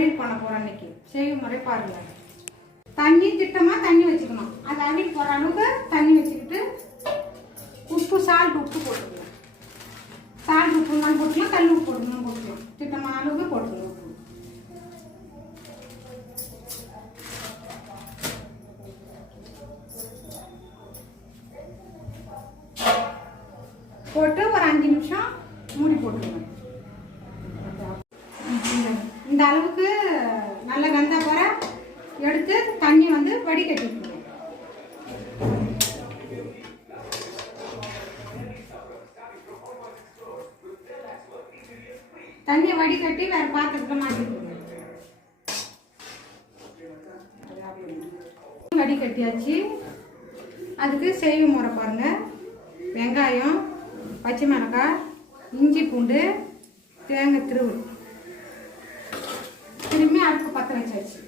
பொரியல் பண்ண போகிறோம் இன்னைக்கு. செய்யும் முறை பாருங்கள். தண்ணி திட்டமாக தண்ணி வச்சுக்கணும். அது அவிட்டு போகிற அளவுக்கு தண்ணி வச்சுக்கிட்டு உப்பு சால்ட் உப்பு போட்டுக்கலாம். சால்ட் உப்பு நான் போட்டுக்கலாம், கல் உப்பு போட்டுக்கலாம். போட்டுக்கலாம் திட்டமான அளவுக்கு போட்டுக்கலாம். போட்டு ஒரு 5 நிமிஷம் மூடி போட்டுருவேன். இந்த அளவுக்கு நல்ல வெந்தா போற எடுத்து தண்ணி வந்து வடிகட்டி விட்டுருவேன். தண்ணியை வடிகட்டி வேற பாத்திரத்தில் மாட்டிடுவேன். வடிகட்டியாச்சு. அதுக்கு செய்யும் முறை பாருங்க. வெங்காயம், பச்சை மிளகாய், இஞ்சி பூண்டு, தேங்காய் திருவு திரும்பி அடுப்பு பற்ற வச்சாச்சு.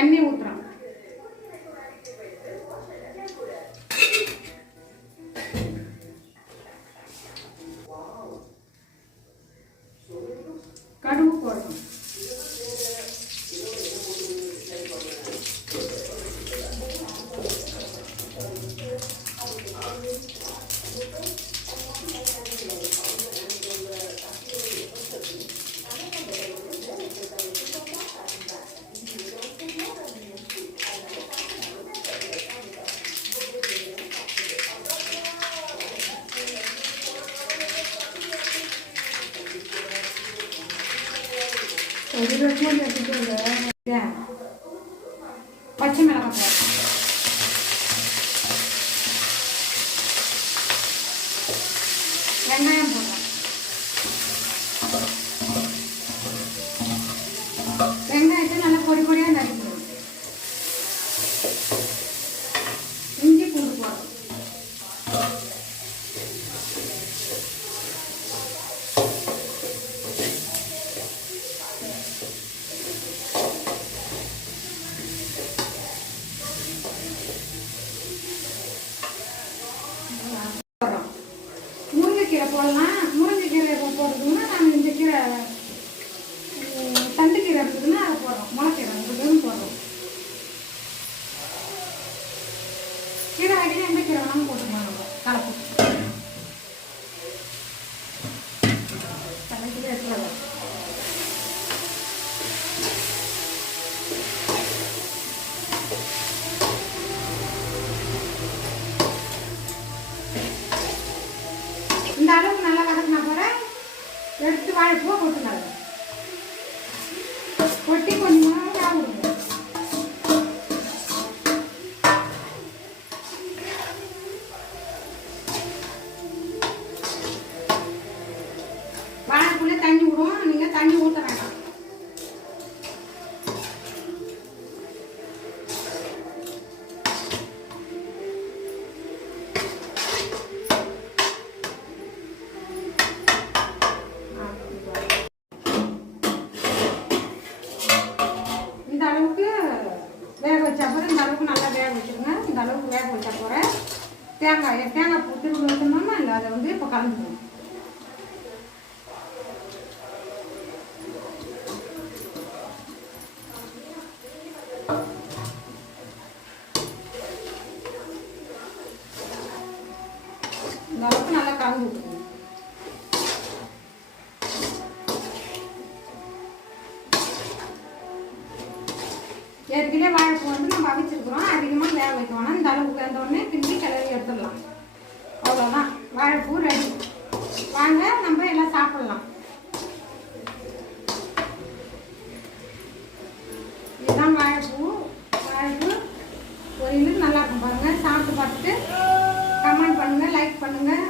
எண்ணெய் ஊற்றுறோம். கடுகு போடணும். பச்சை மிளகாய் வெங்காயம் போடுறோம். வெங்காயத்தை நல்லா பொடி பொடியாக நறுக்கணும். இஞ்சி பூண்டு போடுறோம். முருங்கைக்கீரை போடலாம். முருங்கைக்கீரை போடுறதுன்னா நாங்கள் இந்த கீரை தண்டு கீரை இருக்குதுன்னா அதை போடுறோம். முளைக்கீரை இருக்குதுன்னு போடுறோம். கீரை வகையில் எந்த கீரை வேணாலும் போட்டுக்கலாம். நம்ம கலப்பு தலைக்கீரை எடுத்துக்கலாம். இந்த அளவுக்கு நல்லா வதக்கினா போற எடுத்து வாழைப்பூ போட்டுனாங்க. கொட்டி கொஞ்சம் வேக விடுங்க. வாழைப்பூல தண்ணி விடுவோம். நீங்க தண்ணி ஊற்ற வேண்டாம். வேக வச்சா போகிற இந்த அளவுக்கு நல்லா வேக வச்சுருங்க. இந்த அளவுக்கு வேக வச்சா போகிற தேங்காய் பூ திரும்ப வச்சோம்னா இல்லை அதை வந்து இப்போ கலந்துக்கணும். இந்த அளவுக்கு நல்லா கலந்து விட்டுருங்க. ஏற்கனவே வாழைப்பூ வந்து நம்ம அவிச்சிருக்கிறோம். அதிகமாக வேக வைக்கணும். இந்த அளவுக்கு வெந்தோடனே பிந்தி கிளறி எடுத்துடலாம். அவ்வளோதான், வாழைப்பூ ரெடி. வாங்க நம்ம எல்லாம் சாப்பிடலாம். இதுதான் வாழைப்பூ பொரியல். நல்லா இருக்கும் பாருங்கள். சாப்பிட்டு பார்த்துட்டு கமெண்ட் பண்ணுங்கள், லைக் பண்ணுங்கள்.